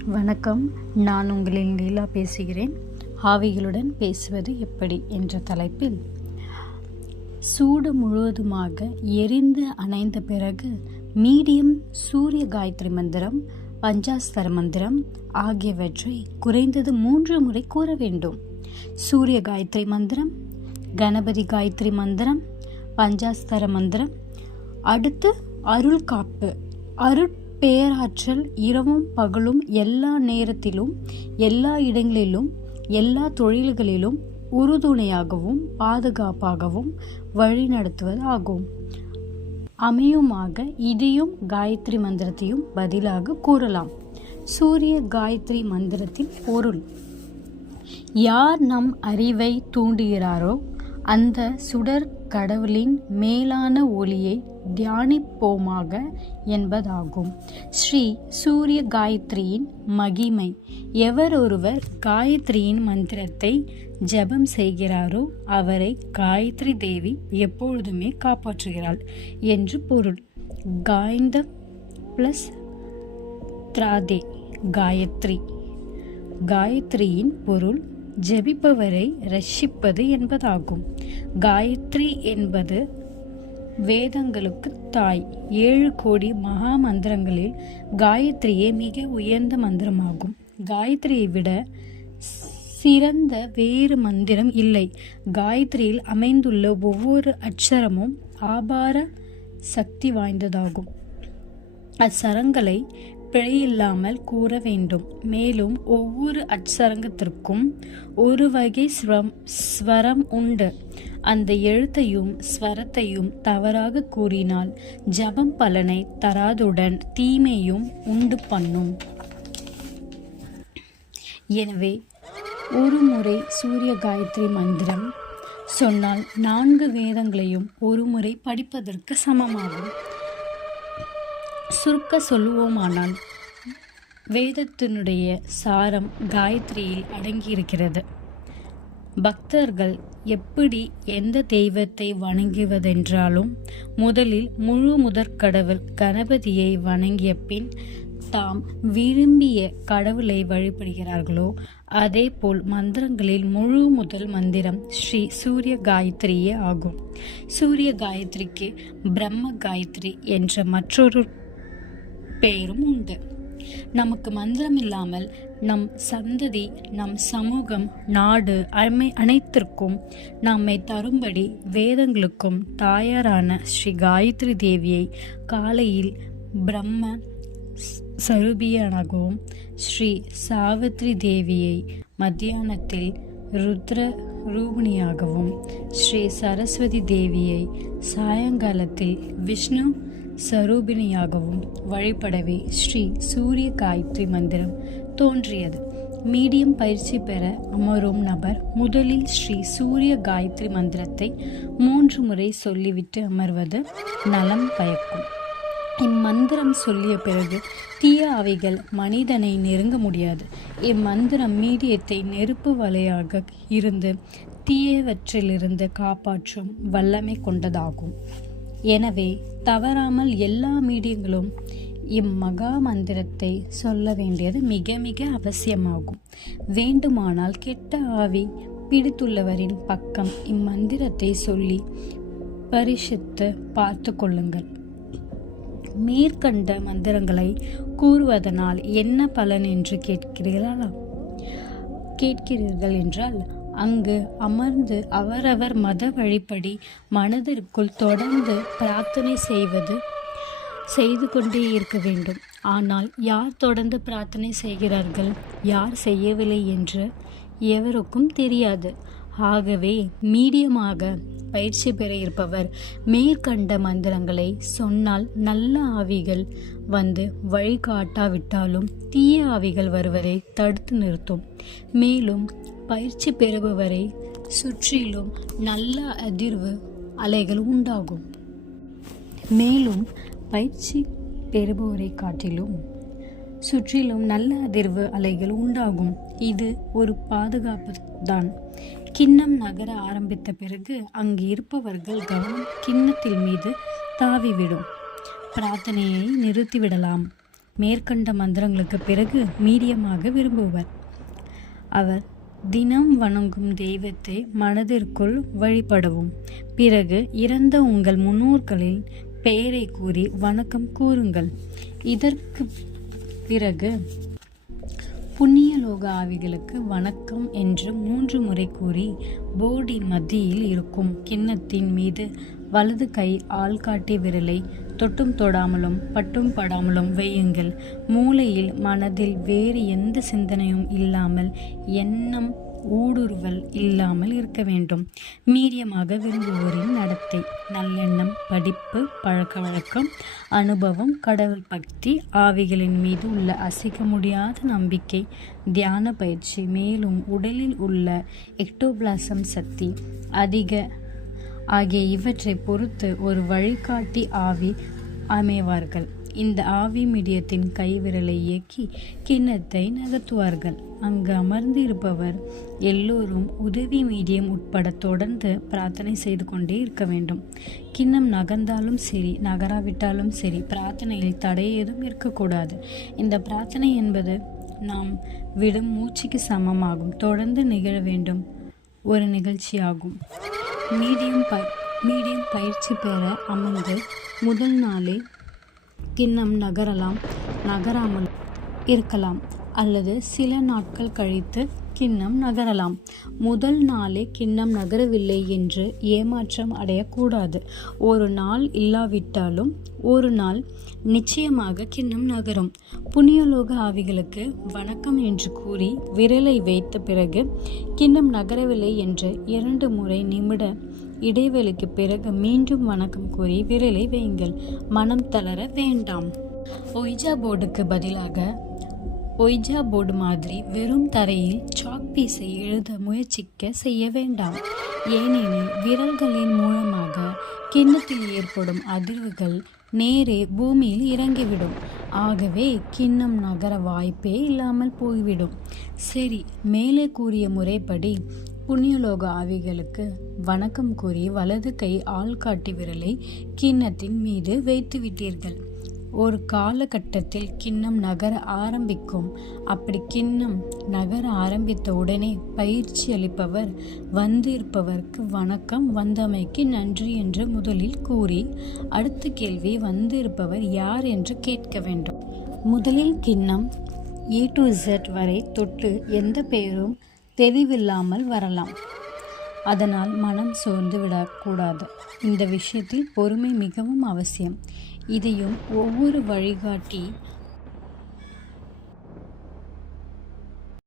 வணக்கம். நான் உங்களின் லீலா பேசுகிறேன். ஆவிகளுடன் பேசுவது எப்படி என்ற தலைப்பில், சூடு முழுவதுமாக எரிந்து அணைந்த பிறகு மீடியம் சூரிய காயத்ரி மந்திரம், பஞ்சாஸ்தர மந்திரம் ஆகியவற்றை குறைந்தது 3 முறை கூற வேண்டும். சூரிய காயத்ரி மந்திரம், கணபதி காயத்ரி மந்திரம், பஞ்சாஸ்தர மந்திரம். அடுத்து அருள் காப்பு. பேராற்றல் இரவும் பகலும் எல்லா நேரத்திலும் எல்லா இடங்களிலும் எல்லா தொழில்களிலும் உறுதுணையாகவும் பாதுகாப்பாகவும் வழிநடத்துவது ஆகும். அமையுமாக இதையும் காயத்ரி மந்திரத்தையும் பதிலாக கூறலாம். சூரிய காயத்ரி மந்திரத்தின் பொருள்: யார் நம் அறிவை தூண்டுகிறாரோ அந்த சுடர் கடவுளின் மேலான ஒளியை தியானிப்போமாக என்பதாகும். ஸ்ரீ சூரிய காயத்ரியின் மகிமை: எவரொருவர் காயத்ரியின் மந்திரத்தை ஜபம் செய்கிறாரோ அவரை காயத்ரி தேவி எப்பொழுதுமே காப்பாற்றுகிறாள் என்று பொருள். காயந்தம் ப்ளஸ் திராதே காயத்ரி. காயத்ரியின் பொருள் ஜபிப்பவரை ரட்சிப்பது என்பதாகும். காயத்ரி என்பது வேதங்களுக்கு தாய். 7 கோடி மகா மந்திரங்களில் காயத்ரியே மிக உயர்ந்த மந்திரமாகும். காயத்ரியை விட சிறந்த வேறு மந்திரம் இல்லை. காயத்ரியில் அமைந்துள்ள ஒவ்வொரு அட்சரமும் ஆபார சக்தி வாய்ந்ததாகும். அச்சரங்களை பிழையில்லாமல் கூற வேண்டும். மேலும் ஒவ்வொரு அட்சரங்கத்திற்கும் ஒரு வகை ஸ்வரம் உண்டு. அந்த எழுத்தையும் ஸ்வரத்தையும் தவறாக கூறினால் ஜபம் பலனை தராதுடன் தீமையும் உண்டு பண்ணும். எனவே ஒரு முறை சூரிய காயத்ரி மந்திரம் சொன்னால் 4 வேதங்களையும் ஒரு முறை படிப்பதற்கு சமமாகும். சுருக்க சொல்லுவோமானால், வேதத்தினுடைய சாரம் காயத்ரியில் அடங்கியிருக்கிறது. பக்தர்கள் எப்படி எந்த தெய்வத்தை வணங்குவதென்றாலும் முதலில் முழு முதற்கடவுள் கணபதியை வணங்கிய பின் தாம் விரும்பிய கடவுளை வழிபடுகிறார்களோ அதேபோல் மந்திரங்களில் முதல் மந்திரம் ஸ்ரீ சூரிய காயத்ரியே ஆகும். சூரிய காயத்ரிக்கு பிரம்ம காயத்ரி என்ற மற்றொரு பெயரும் உண்டு. நமக்கு மந்திரம் இல்லாமல் நம் சந்ததி, நம் சமூகம், நாடு அனைத்திற்கும் நம்மை தரும்படி வேதங்களுக்கும் தாயாரான ஸ்ரீ காயத்ரி தேவியை காலையில் பிரம்ம சரூபியாகவும், ஸ்ரீ சாவித்ரி தேவியை மத்தியானத்தில் ருத்ர ரூபிணியாகவும், ஸ்ரீ சரஸ்வதி தேவியை சாயங்காலத்தில் விஷ்ணு சரூபிணியாகவும் வழிபடவே ஸ்ரீ சூரிய காயத்ரி மந்திரம் தோன்றியது. மீடியம் பயிற்சி பெற அமரும் நபர் முதலில் ஸ்ரீ சூரிய காயத்ரி மந்திரத்தை 3 முறை சொல்லிவிட்டு அமர்வது நலம் பயக்கும். இம்மந்திரம் சொல்லிய பிறகு தீய ஆவிகள் மனிதனை நெருங்க முடியாது. இம்மந்திரம் மீடியத்தை நெருப்பு வலையாக இருந்து தீயவற்றிலிருந்து காப்பாற்றும் வல்லமை கொண்டதாகும். எனவே தவறாமல் எல்லா மீடியங்களும் இம்மகா மந்திரத்தை சொல்ல வேண்டியது மிக மிக அவசியமாகும். வேண்டுமானால் கெட்ட ஆவி பிடித்துள்ளவரின் பக்கம் இம்மந்திரத்தை சொல்லி பரிசித்து பார்த்து கொள்ளுங்கள். மேற்கண்ட மந்திரங்களை கூறுவதனால் என்ன பலன் என்று கேட்கிறீர்கள் என்றால், அங்கு அமர்ந்து அவரவர் மத வழிப்படி மனதிற்குள் தொடர்ந்து பிரார்த்தனை செய்து கொண்டே இருக்க வேண்டும். ஆனால் யார் தொடர்ந்து பிரார்த்தனை செய்கிறார்கள், யார் செய்யவில்லை என்று எவருக்கும் தெரியாது. ஆகவே மீடியமாக பயிற்சி பெற இருப்பவர் மேற்கண்ட மந்திரங்களை சொன்னால் நல்ல ஆவிகள் வந்து வழிகாட்டாவிட்டாலும் தீய ஆவிகள் வருவதை தடுத்து நிறுத்தும். மேலும் பயிற்சி பெறுபவரை சுற்றிலும் நல்ல அதிர்வு அலைகள் உண்டாகும். மேலும் பயிற்சி பெறுபவரை காட்டிலும் சுற்றிலும் நல்ல அதிர்வு அலைகள் உண்டாகும். இது ஒரு பாதுகாப்பு தான். கிண்ணம் நகர ஆரம்பித்த பிறகு அங்கு இருப்பவர்கள் கவனம் கிண்ணத்தின் மீது தாவிவிடும். பிரார்த்தனையை நிறுத்திவிடலாம். மேற்கண்ட மந்திரங்களுக்கு பிறகு மீடியமாக விரும்புவர். அவர் தினம் வணங்கும் தெய்வத்தை மனதிற்குள் வழிபடவும். பிறகு இறந்த உங்கள் முன்னோர்களின் பெயரை கூறி வணக்கம் கூறுங்கள். இதற்கு பிறகு புண்ணியலோக ஆவிகளுக்கு வணக்கம் என்று 3 முறை கூறி போடி மத்தியில் இருக்கும் கிண்ணத்தின் மீது வலது கை ஆள்காட்டி விரலை தொட்டும் தொடாமலும் பட்டும் படாமலும் வையுங்கள். மூளையில் மனதில் வேறு எந்த சிந்தனையும் இல்லாமல், எண்ணம் ஊடுருவல் இல்லாமல் இருக்க வேண்டும். மீடியமாக விரும்புவோரின் நடத்தை, நல்லெண்ணம், படிப்பு, பழக்க வழக்கம், அனுபவம், கடவுள் பக்தி, ஆவிகளின் மீது உள்ள அசைக்க முடியாத நம்பிக்கை, தியான பயிற்சி, மேலும் உடலில் உள்ள எக்டோபிளாசம் சக்தி ஆகிய இவற்றை பொறுத்து ஒரு வழிகாட்டி ஆவி அமைவார்கள். இந்த ஆவி மீடியத்தின் கைவிரலை இயக்கி கிண்ணத்தை நகர்த்துவார்கள். அங்கு அமர்ந்து இருப்பவர் எல்லோரும் உதவி மீடியம் உட்பட தொடர்ந்து பிரார்த்தனை செய்து கொண்டே இருக்க வேண்டும். கிண்ணம் நகர்ந்தாலும் சரி, நகராவிட்டாலும் சரி, பிரார்த்தனையில் தடை ஏதும் இருக்கக்கூடாது. இந்த பிரார்த்தனை என்பது நாம் விடும் மூச்சுக்கு சமமாகும். தொடர்ந்து நிகழ வேண்டும் ஒரு நிகழ்ச்சியாகும். மீடியம் பயிற்சி பெற அமர்ந்து முதல் நாளே கிண்ணம் நகரலாம், நகராமல் இருக்கலாம், அல்லது சில நாட்கள் கழித்து கிண்ணம் நகரலாம். முதல் நாளே கிண்ணம் நகரவில்லை என்று ஏமாற்றம் அடையக்கூடாது. ஒரு நாள் இல்லாவிட்டாலும் ஒரு நாள் நிச்சயமாக கிண்ணம் நகரும். புண்ணியலோக ஆவிகளுக்கு வணக்கம் என்று கூறி விரலை வைத்த பிறகு கிண்ணம் நகரவில்லை என்று 2 முறை நிமிட இடைவெளிக்கு பிறகு மீண்டும் வணக்கம் கூறி விரலை வையுங்கள். மனம் தளர வேண்டாம். ஒய்ஜா போர்டுக்கு பதிலாக ஒய்ஜா போர்டு மாதிரி வெறும் தரையில் சாக் பீஸை எழுத முயற்சிக்க செய்ய வேண்டாம். ஏனெனில் விரல்களின் மூலமாக கிண்ணத்தில் ஏற்படும் அதிர்வுகள் நேரே பூமியில் இறங்கிவிடும். ஆகவே கிண்ணம் நகர வாய்ப்பே இல்லாமல் போய்விடும். சரி, மேலே கூறிய முறைப்படி புண்ணியலோக ஆவிகளுக்கு வணக்கம் கூறி வலது கை ஆள்காட்டி விரலை கிண்ணத்தின் மீது வைத்து விட்டீர்கள். ஒரு காலகட்டத்தில் கிண்ணம் நகர ஆரம்பிக்கும். அப்படி கிண்ணம் நகர ஆரம்பித்த உடனே பயிற்சி அளிப்பவர் வந்திருப்பவருக்கு வணக்கம், வந்தமைக்கு நன்றி என்று முதலில் கூறி அடுத்த கேள்வி வந்திருப்பவர் யார் என்று கேட்க வேண்டும். முதலில் கிண்ணம் A to Z வரை தொட்டு எந்த பெயரும் தெளிவில்லாமல் வரலாம். அதனால் மனம் சோர்ந்து விடக்கூடாது. இந்த விஷயத்தில் பொறுமை மிகவும் அவசியம். இதையும் ஒவ்வொரு வழிகாட்டி